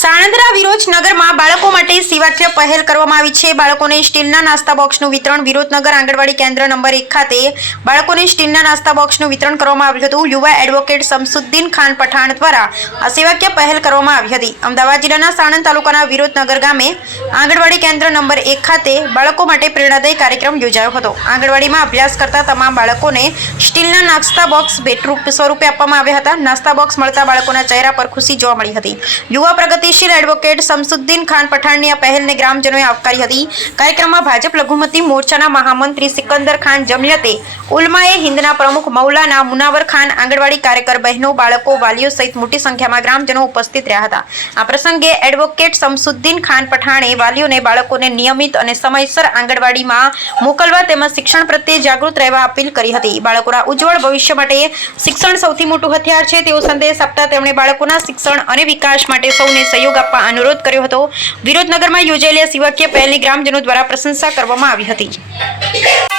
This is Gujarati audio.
સાણંદરા વિરોધનગરમાં બાળકો માટે સેવાકીય પહેલ કરવામાં આવી છે। બાળકોને સ્ટીલના નાસ્તા બોક્સનું વિતરણ વિરોધનગર આંગણવાડી કેન્દ્ર નંબર 1 ખાતે બાળકોને સ્ટીલના નાસ્તા બોક્સનું વિતરણ કરવામાં આવ્યું હતું। યુવા એડવોકેટ શમસુદ્દીન ખાન પઠાણ દ્વારા આ સેવાકીય પહેલ કરવામાં આવી હતી। અમદાવાદ જિલ્લાના સાણંદ તાલુકાના વિરોધનગર ગામે આંગણવાડી કેન્દ્ર નંબર 1 ખાતે બાળકો માટે પ્રેરણાદાયી કાર્યક્રમ યોજાયો હતો। આંગણવાડીમાં અભ્યાસ કરતા તમામ બાળકોને સ્ટીલના નાસ્તા બોક્સ ભેટ સ્વરૂપે આપવામાં આવ્યા હતા। નાસ્તા બોક્સ મળતા બાળકોના ચહેરા પર ખુશી જોવા મળી હતી। યુવા પ્રગતિશીલ એડવોકેટ શમસુદ્દીન ખાન પઠાણની આ પહેલને ગ્રામજનોએ આવકારી હતી। કાર્યક્રમમાં ભાજપ લઘુમતી મોરચાના મહામંત્રી સિકંદર ખાન જમિયતે ઉલમાએ હિન્દના પ્રમુખ મૌલાના મુનાવર ખાન, આંગણવાડી કાર્યકર બહેનો, બાળકો, વાલીઓ સહિત મોટી સંખ્યામાં ગ્રામજનો ઉપસ્થિત રહ્યા હતા। આ પ્રસંગે એડવોકેટ શમસુદ્દીન ખાન પઠાણે વાલીઓને બાળકોને નિયમિત અને સમયસર આંગણવાડીમાં મોકલવા તેમજ શિક્ષણ પ્રત્યે જાગૃત રહેવા અપીલ કરી હતી। બાળકોના ઉજ્જવળ ભવિષ્ય માટે શિક્ષણ સૌથી મોટું હથિયાર છે તેવો સંદેશ આપતા તેમણે બાળકોના શિક્ષણ અને વિકાસ માટે સૌને સહયોગ આપવા અનુરોધ કર્યો હતો। વિરોધનગરમાં યોજાયેલી સેવાકીય પહેલની ગ્રામજનો દ્વારા પ્રશંસા કરવામાં આવી હતી।